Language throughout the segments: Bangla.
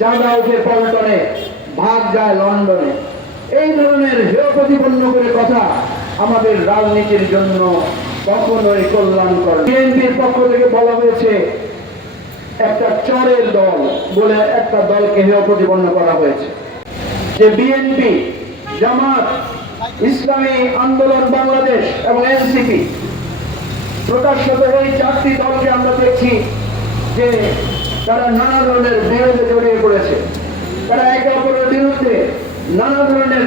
চাঁদা উঠে পল্টনে, ভাগ যায় লন্ডনে। এই ধরনের হেয় প্রতিপন্ন করে কথা আমাদের রাজনীতির জন্য কখনোই কল্যাণকর। বিএনপির পক্ষ থেকে বলা হয়েছে, একটা চরের দল বলে একটা দলকে হেয় প্রতিপন্ন করা হয়েছে। যে বিএনপি, জামাত, ইসলামী আন্দোলন, বাংলাদেশ এবং এনসিপি প্রকাশ্যত এই চারটি দলকে আমরা দেখছি যে তারা নানা ধরনের বিরোধে জড়িয়ে পড়েছে। তারা একে অপরের বিরুদ্ধে নানা ধরনের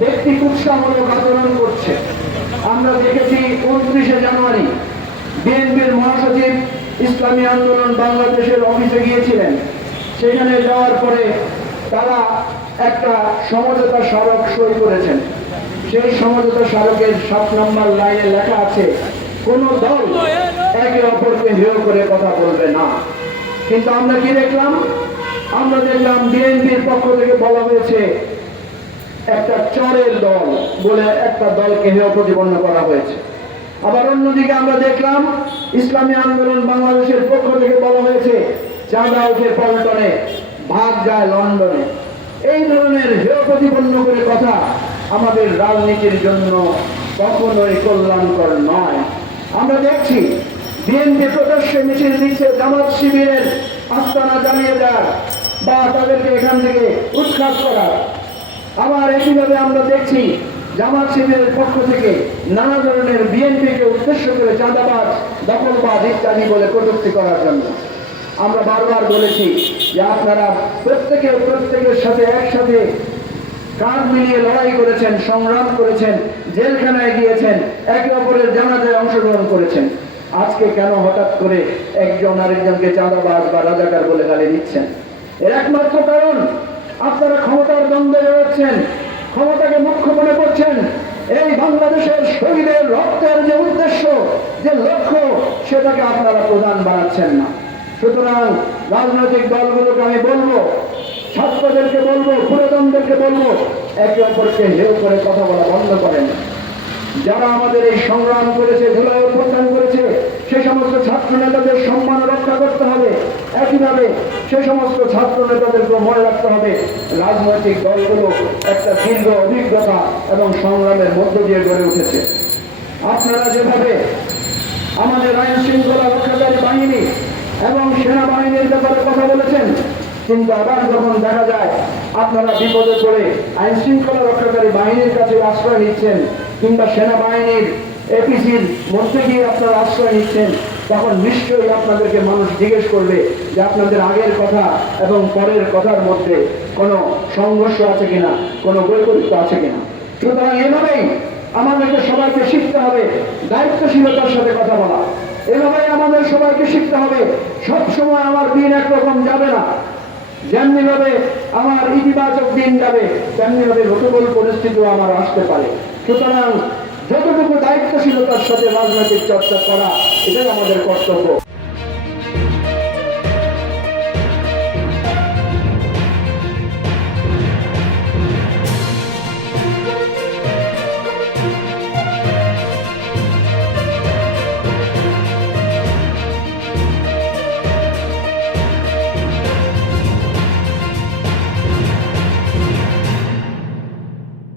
ব্যক্তি কুৎসামূলক আচরণ করছে। আমরা দেখেছি উনত্রিশে জানুয়ারি বিএনপির মহাসচিব ইসলামী আন্দোলন বাংলাদেশের অফিসে গিয়েছিলেন। সেখানে যাওয়ার পরে তারা একটা সমঝোতা স্মারক সই করেছেন। সেই সমঝোতা স্মারকের সাত নম্বর লাইনে লেখা আছে, কোন দল একে অপরকে হেয় করে কথা বলবে না। কিন্তু আমরা কি দেখলাম? আমরা দেখলাম বিএনপির পক্ষ থেকে বলা হয়েছে, একটা চরের দল বলে একটা দলকে হেয় প্রতিপন্ন করা হয়েছে। আবার অন্যদিকে আমরা দেখলাম, ইসলামী আন্দোলন বাংলাদেশের পক্ষ থেকে বলা হয়েছে চাঁদা উঠে পল্টনে ভাগ যায় লন্ডনে। এই ধরনের হেয় প্রতিপন্ন করে কথা আমাদের রাজনীতির জন্য কখনোই কল্যাণকর নয়। আমরা দেখছি বিএনপি প্রকাশ্যে মিছিল দিচ্ছে জামাত শিবিরের আস্তানা জ্বালিয়ে দেওয়ার বা তাদেরকে এখান থেকে উৎখাত করার আবার একইভাবে আমরা দেখছি জামাত শিবিরের পক্ষ থেকে নানা ধরনের বিএনপিকে উদ্দেশ্য করে চাঁদাবাজ, দখলবাজ ইত্যাদি বলে কটূক্তি করার জন্য। আমরা বারবার বলেছি যে আপনারা প্রত্যেকে প্রত্যেকের সাথে একসাথে কাঁধ মিলিয়ে লড়াই করেছেন, সংগ্রাম করেছেন, জেলখানায় গিয়েছেন, একে অপরের জানাজায় অংশগ্রহণ করেছেন। আজকে কেন হঠাৎ করে একজন আরেকজনকে চাঁদাবাজ বা রাজাকার বলে গালি দিচ্ছেন? এর একমাত্র কারণ, আপনারা ক্ষমতার দ্বন্দ্বে রয়েছেন, ক্ষমতাকে মুখ্য মনে করছেন। এই বাংলাদেশের শহীদের রক্তের যে উদ্দেশ্য, যে লক্ষ্য, সেটাকে আপনারা প্রধান বানাচ্ছেন না। সুতরাং রাজনৈতিক দলগুলোকে আমি বলব, ছাত্রদেরকে বলব পুরোদনদেরকে বলব, একে অপরকে হেউ করে কথা বলা বন্ধ করেন। যারা আমাদের এই সংগ্রাম করেছে জুলাই অভ্যুত্থান করেছে সে সমস্ত ছাত্র নেতাদের সম্মান রক্ষা করতে হবে। একইভাবে সে সমস্ত ছাত্র নেতাদেরকে মনে রাখতে হবে, রাজনৈতিক দলগুলো একটা দীর্ঘ অভিজ্ঞতা এবং সংগ্রামের মধ্য দিয়ে গড়ে উঠেছে। আপনারা যেভাবে আমাদের আইন শৃঙ্খলা রক্ষাকারী বাহিনী এবং সেনাবাহিনীর ব্যাপারে কথা বলেছেন, কিন্তু আবার যখন দেখা যায় আপনারা বিপদে পড়ে আইন শৃঙ্খলা রক্ষাকারী বাহিনীর কাছে আশ্রয় নিচ্ছেন কিংবা সেনাবাহিনীর এপিসির মধ্যে গিয়ে আপনারা আশ্রয় নিচ্ছেন তখন নিশ্চয়ই আপনাদেরকে মানুষ জিজ্ঞেস করবে যে আপনাদের আগের কথা এবং পরের কথার মধ্যে কোনো সংঘর্ষ আছে কিনা, কোনো বৈপরীত্য আছে কিনা। সুতরাং এভাবেই আমাদেরকে সবাইকে শিখতে হবে, দায়িত্বশীলতার সাথে কথা বলা। এভাবেই আমাদের সবাইকে শিখতে হবে, সব সময় আমার দিন একরকম যাবে না। যেমনি ভাবে আমার ইতিবাচক দিন যাবে তেমনি ভাবে প্রতিকূল পরিস্থিতিও আমার আসতে পারে। সুতরাং যতটুকু দায়িত্বশীলতার সাথে রাজনৈতিক চর্চা করা এটাই আমাদের কর্তব্য।